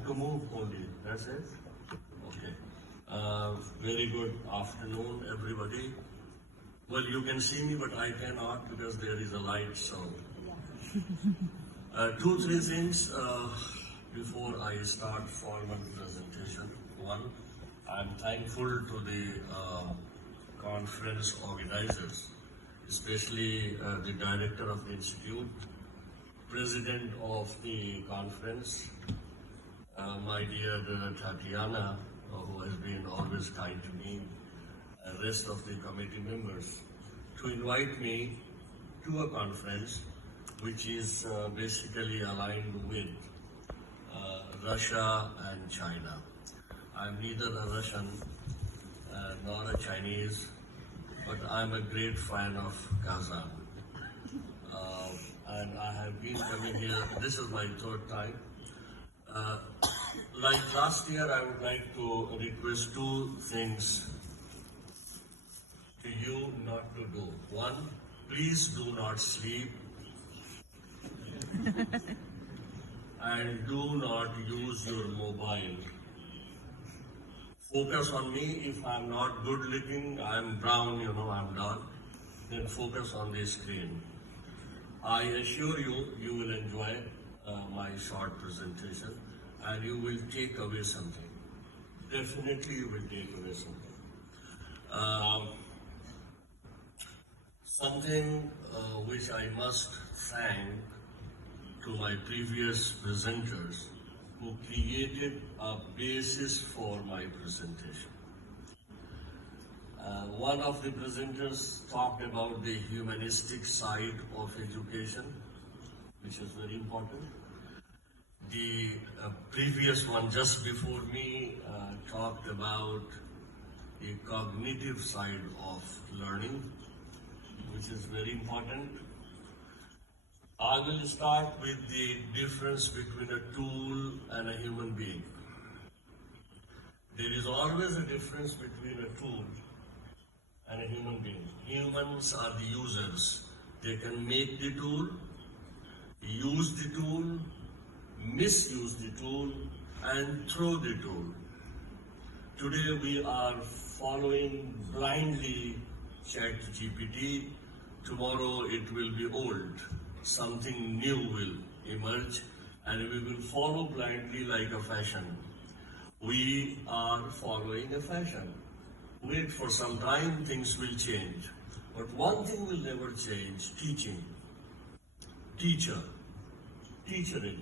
have to move only. That's it? Okay. Very good afternoon, everybody. Well, you can see me, but I cannot because there is a light, so. Two, three things before I start formal presentation. One, I'm thankful to the conference organizers, especially the director of the institute, president of the conference, my dear Tatiana, who has been always kind to me, and rest of the committee members, to invite me to a conference which is basically aligned with Russia and China. I'm neither a Russian nor a Chinese, but I'm a great fan of Kazan. And I have been coming here, this is my third time. Like last year, I would like to request two things to you not to do. One, please do not sleep. And do not use your mobile. Focus on me. If I'm not good looking, I'm brown, I'm dark, then focus on the screen. I assure you, you will enjoy my short presentation and you will take away something. Definitely you will take away something. Something which I must thank to my previous presenters who created a basis for my presentation. One of the presenters talked about the humanistic side of education, which is very important. The previous one just before me talked about the cognitive side of learning, which is very important. I will start with the difference between a tool and a human being. There is always a difference between a tool and a human being. Humans are the users. They can make the tool, use the tool, misuse the tool, and throw the tool. Today we are following blindly ChatGPT. Tomorrow it will be old. Something new will emerge and we will follow blindly like a fashion. We are following a fashion. Wait for some time, things will change. But one thing will never change, teaching. Teacher educator.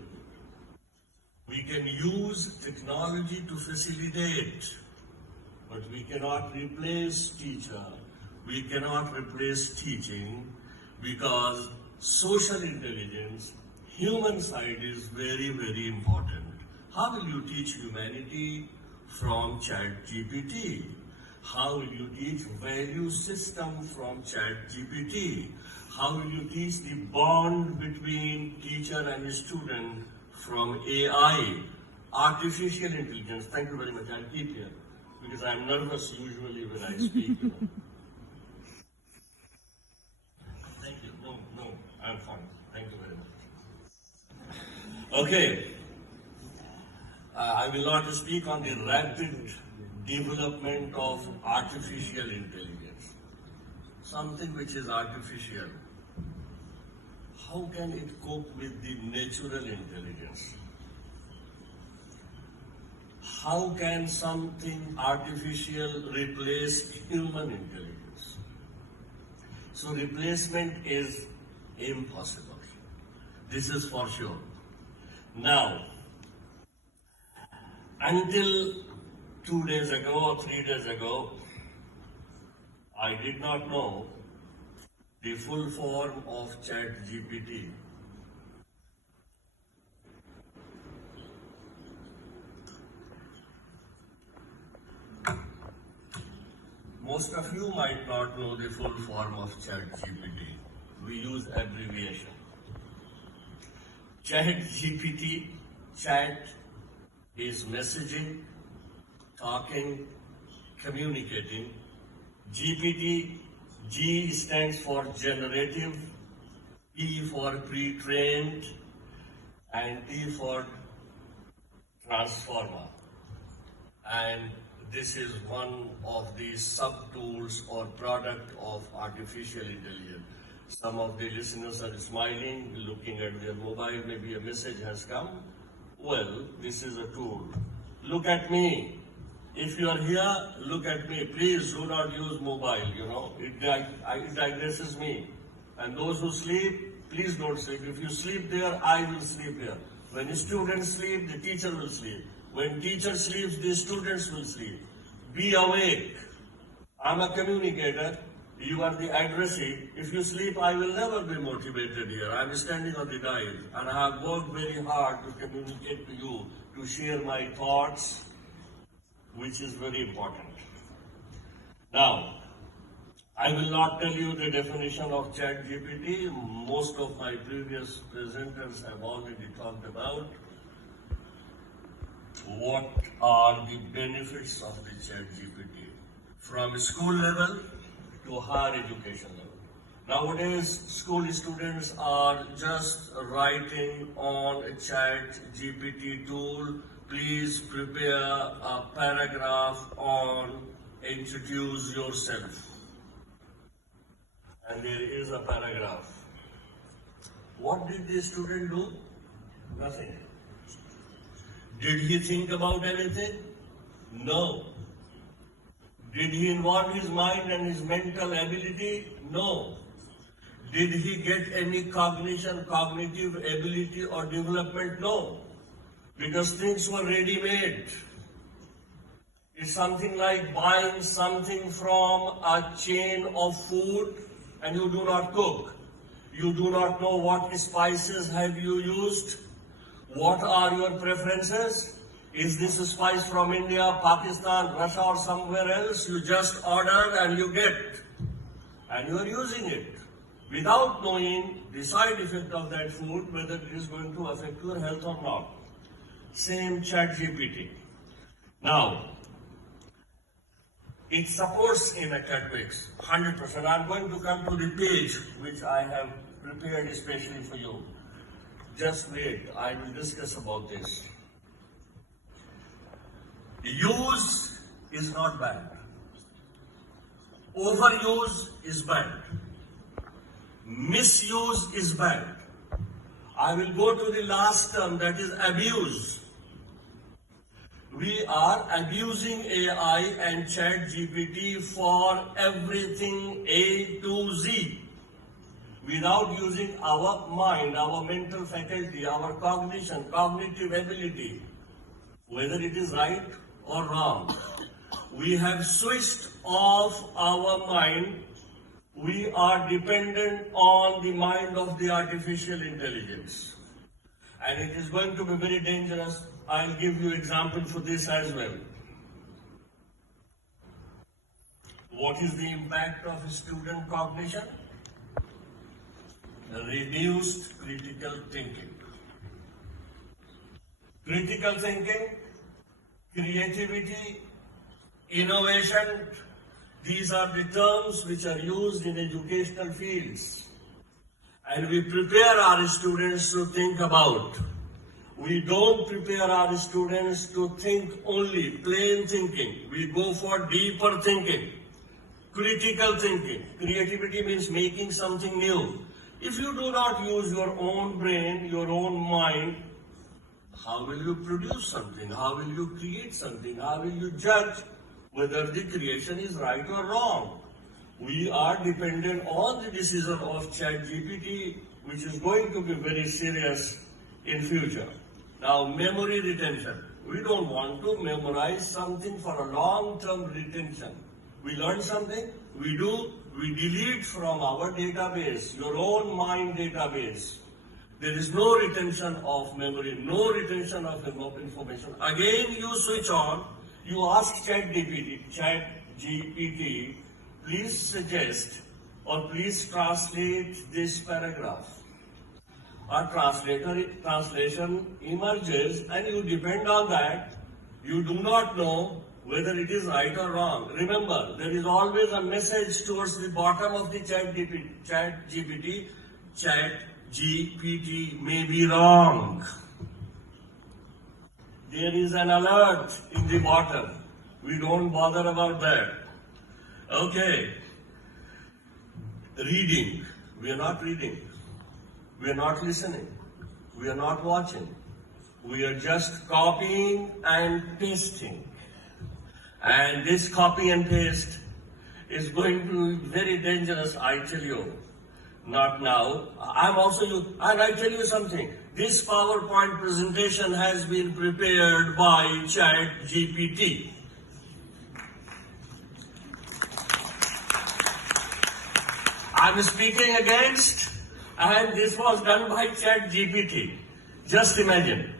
We can use technology to facilitate, but we cannot replace teacher. We cannot replace teaching because social intelligence, human side is very, very important. How will you teach humanity from ChatGPT? How will you teach value system from ChatGPT? How will you teach the bond between teacher and student from AI, artificial intelligence? Thank you very much. I'll keep here because I'm nervous usually when I speak. Thank you. No, I'm fine. Thank you very much. Okay. I will not speak on the rapid development of artificial intelligence. Something which is artificial. How can it cope with the natural intelligence? How can something artificial replace human intelligence? So replacement is impossible. This is for sure. Now, until 2 days ago or 3 days ago, I did not know the full form of ChatGPT. Most of you might not know the full form of ChatGPT. We use abbreviation. ChatGPT, chat is messaging, talking, communicating. GPT, G stands for generative, P for pre-trained, and T for transformer. And this is one of the sub-tools or product of artificial intelligence. Some of the listeners are smiling, looking at their mobile, maybe a message has come. Well, this is a tool. Look at me. If you are here, look at me. Please do not use mobile, it digresses me. And those who sleep, please don't sleep. If you sleep there, I will sleep there. When students sleep, the teacher will sleep. When teacher sleeps, the students will sleep. Be awake. I'm a communicator. You are the addressee. If you sleep, I will never be motivated here. I'm standing on the dais and I have worked very hard to communicate to you, to share my thoughts, which is very important. Now, I will not tell you the definition of ChatGPT. Most of my previous presenters have already talked about what are the benefits of the ChatGPT from school level to higher education level. Nowadays, school students are just writing on a ChatGPT tool, please prepare a paragraph on introduce yourself. And there is a paragraph. What did the student do? Nothing. Did he think about anything? No. Did he involve his mind and his mental ability? No. Did he get any cognitive ability or development? No. Because things were ready-made. It's something like buying something from a chain of food and you do not cook. You do not know what spices have you used. What are your preferences? Is this a spice from India, Pakistan, Russia or somewhere else? You just order and you get. And you are using it without knowing the side effect of that food, whether it is going to affect your health or not. Same ChatGPT. Now, it supports in academics 100%. I'm going to come to the page which I have prepared especially for you. Just wait, I will discuss about this. Use is not bad. Overuse is bad. Misuse is bad. I will go to the last term, that is abuse. We are abusing AI and ChatGPT for everything A to Z. Without using our mind, our mental faculty, our cognition, cognitive ability, whether it is right or wrong. We have switched off our mind. We are dependent on the mind of the artificial intelligence. And it is going to be very dangerous. I'll give you example for this as well. What is the impact of student cognition? Reduced critical thinking. Critical thinking, creativity, innovation, these are the terms which are used in educational fields. And we prepare our students to think about. We don't prepare our students to think only plain thinking. We go for deeper thinking, critical thinking. Creativity means making something new. If you do not use your own brain, your own mind, how will you produce something? How will you create something? How will you judge whether the creation is right or wrong? We are dependent on the decision of ChatGPT, which is going to be very serious in future. Now, memory retention. We don't want to memorize something for a long-term retention. We learn something, we delete from our database, your own mind database. There is no retention of memory, no retention of information. Again, you switch on, you ask ChatGPT, please suggest or please translate this paragraph. A translation emerges and you depend on that. You do not know whether it is right or wrong. Remember, there is always a message towards the bottom of the ChatGPT. ChatGPT may be wrong. There is an alert in the bottom. We don't bother about that. Okay. Reading. We are not reading. We are not listening. We are not watching. We are just copying and pasting. And this copy and paste is going to be very dangerous, I tell you. Not now. And I tell you something. This PowerPoint presentation has been prepared by ChatGPT. I'm speaking against, and this was done by ChatGPT. Just imagine.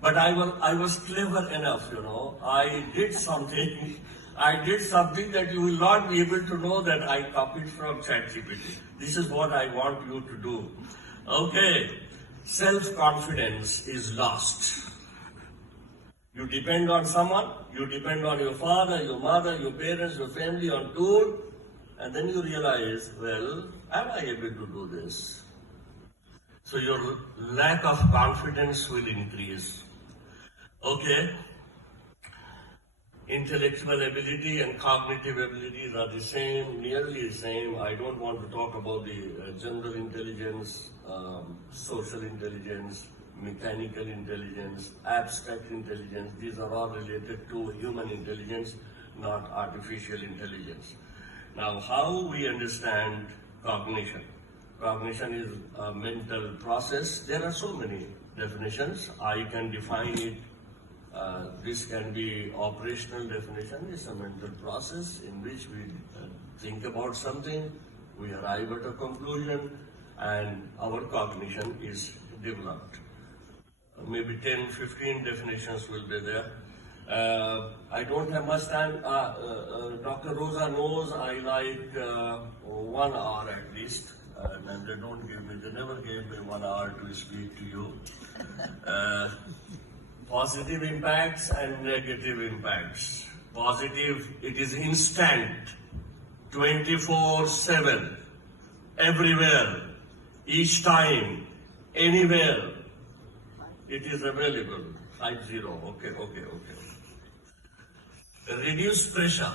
But I was clever enough, I did something that you will not be able to know that I copied from ChatGPT. This is what I want you to do. Okay, self-confidence is lost. You depend on someone, you depend on your father, your mother, your parents, your family on tool, and then you realize, well, am I able to do this? So your lack of confidence will increase. Okay. Intellectual ability and cognitive abilities are the same, nearly the same. I don't want to talk about the general intelligence, social intelligence, mechanical intelligence, abstract intelligence. These are all related to human intelligence, not artificial intelligence. Now, how we understand cognition? Cognition is a mental process. There are so many definitions. I can define it. This can be operational definition. It's a mental process in which we think about something, we arrive at a conclusion, and our cognition is developed. Maybe 10, 15 definitions will be there. I don't have much time. Dr. Rosa knows I like 1 hour at least. And they never gave me 1 hour to speak to you. Positive impacts and negative impacts. Positive, it is instant, 24/7, everywhere, each time, anywhere. It is available. 50. Okay. Reduce pressure.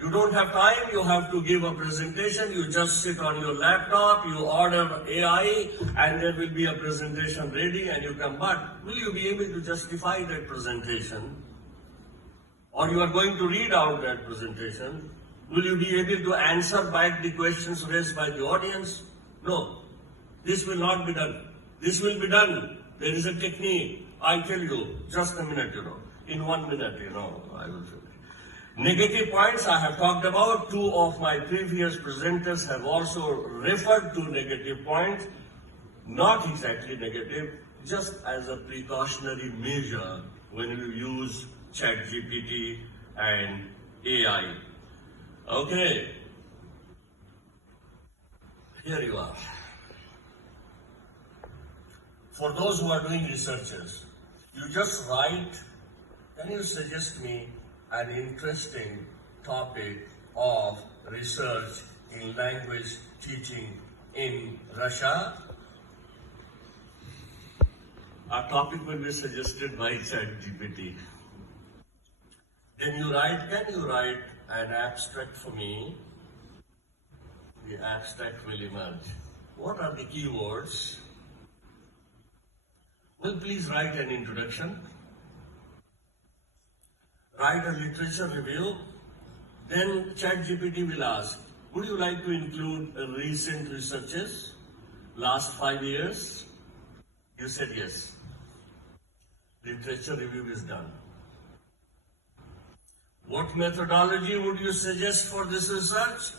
You don't have time, you have to give a presentation, you just sit on your laptop, you order AI, and there will be a presentation ready and you come. But will you be able to justify that presentation? Or you are going to read out that presentation? Will you be able to answer back the questions raised by the audience? No. This will not be done. This will be done. There is a technique. I tell you, just a minute, In 1 minute, I will finish. Negative points I have talked about. 2 of my previous presenters have also referred to negative points. Not exactly negative, just as a precautionary measure when you use ChatGPT and AI. Okay. Here you are. For those who are doing researches, you just write, can you suggest me an interesting topic of research in language teaching in Russia? A topic will be suggested by ChatGPT. Then you write, can you write an abstract for me? The abstract will emerge. What are the keywords? Well, please write an introduction. Write a literature review. Then ChatGPT will ask, would you like to include recent researches, last 5 years? You said yes. Literature review is done. What methodology would you suggest for this research?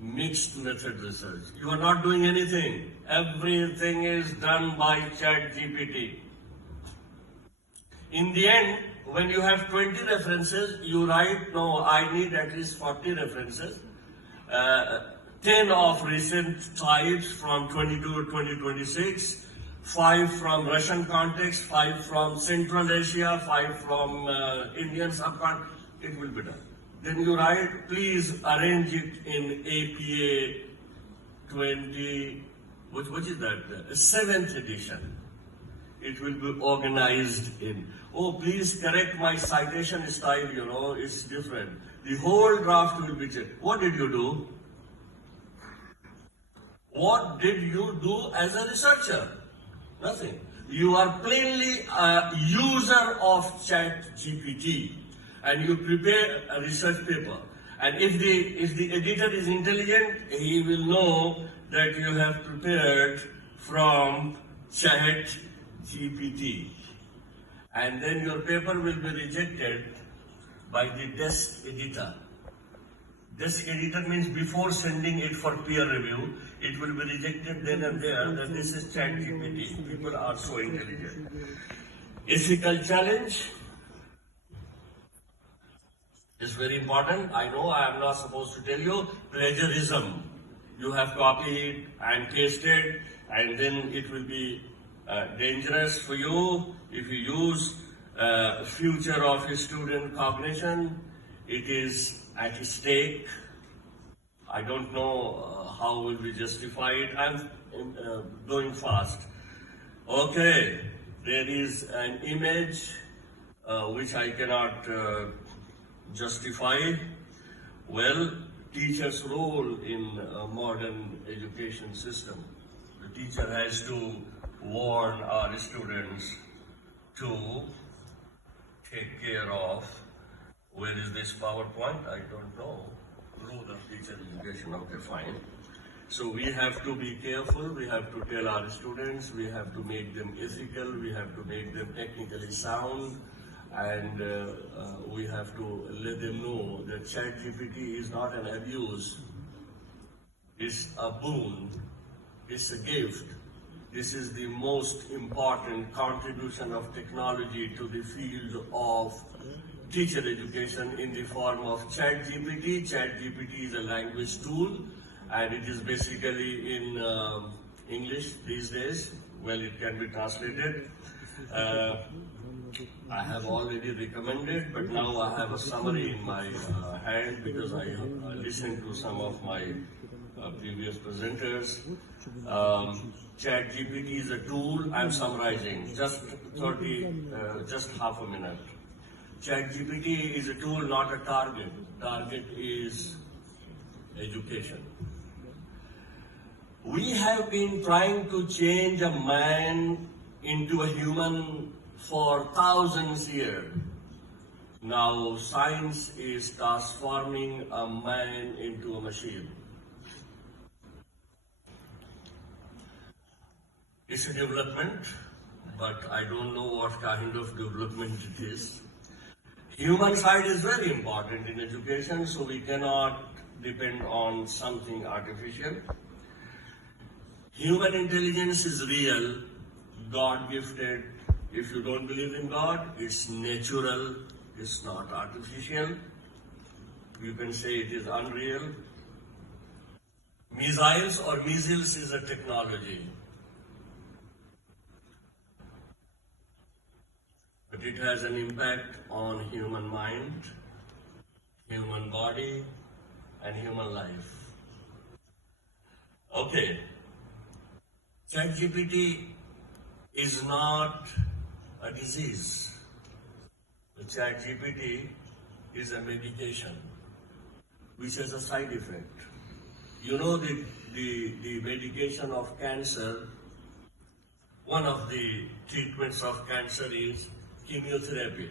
Mixed method research. You are not doing anything. Everything is done by ChatGPT. In the end, when you have 20 references, you write, no, I need at least 40 references. 10 of recent types from 22 to 2026, 5 from Russian context, 5 from Central Asia, 5 from Indian subcontinent. It will be done. Then you write, please arrange it in APA 20, which is that? 7th edition. it will be organized in, oh, please correct my citation style, it's different. The whole draft will be checked. What did you do? What did you do as a researcher? Nothing. You are plainly a user of ChatGPT and you prepare a research paper. And if the editor is intelligent, he will know that you have prepared from ChatGPT. And then your paper will be rejected by the desk editor. Desk editor means before sending it for peer review, it will be rejected then and there that this is ChatGPT. People are so intelligent. Ethical challenge is very important. I know I am not supposed to tell you. Plagiarism. You have copied and pasted, and then it will be dangerous for you if you use future of student cognition. It is at stake. I don't know how will we justify it. I'm going fast. Okay, there is an image which I cannot justify. Well, teacher's role in a modern education system. The teacher has to warn our students to take care of. Where is this PowerPoint? I don't know. Role of teacher education. Okay, fine. So we have to be careful. We have to tell our students. We have to make them ethical. We have to make them technically sound. And we have to let them know that ChatGPT is not an abuse. It's a boon. It's a gift. This is the most important contribution of technology to the field of teacher education in the form of ChatGPT. ChatGPT is a language tool and it is basically in English these days. Well, it can be translated. I have already recommended, but now I have a summary in my hand because I listened to some of my previous presenters. ChatGPT is a tool. I'm summarizing just half a minute. ChatGPT is a tool, not a target. Target is education. We have been trying to change a man into a human for thousands of years. Now science is transforming a man into a machine. It's a development, but I don't know what kind of development it is. Human side is very important in education, so we cannot depend on something artificial. Human intelligence is real, God-gifted. If you don't believe in God, it's natural, it's not artificial. You can say it is unreal. Missiles or measles is a technology. But it has an impact on human mind, human body, and human life. Okay, ChatGPT is not a disease. The ChatGPT is a medication which has a side effect. You know the medication of cancer, one of the treatments of cancer is chemotherapy,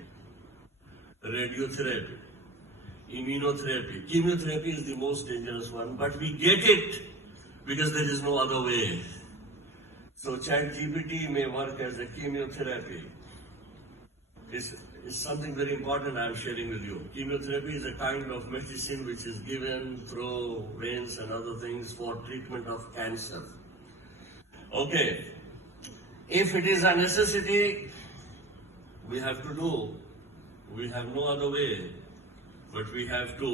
radiotherapy, immunotherapy. Chemotherapy is the most dangerous one, but we get it because there is no other way. So ChatGPT may work as a chemotherapy. It's something very important I am sharing with you. Chemotherapy is a kind of medicine which is given through veins and other things for treatment of cancer. Okay, if it is a necessity, we have to do. We have no other way, but we have to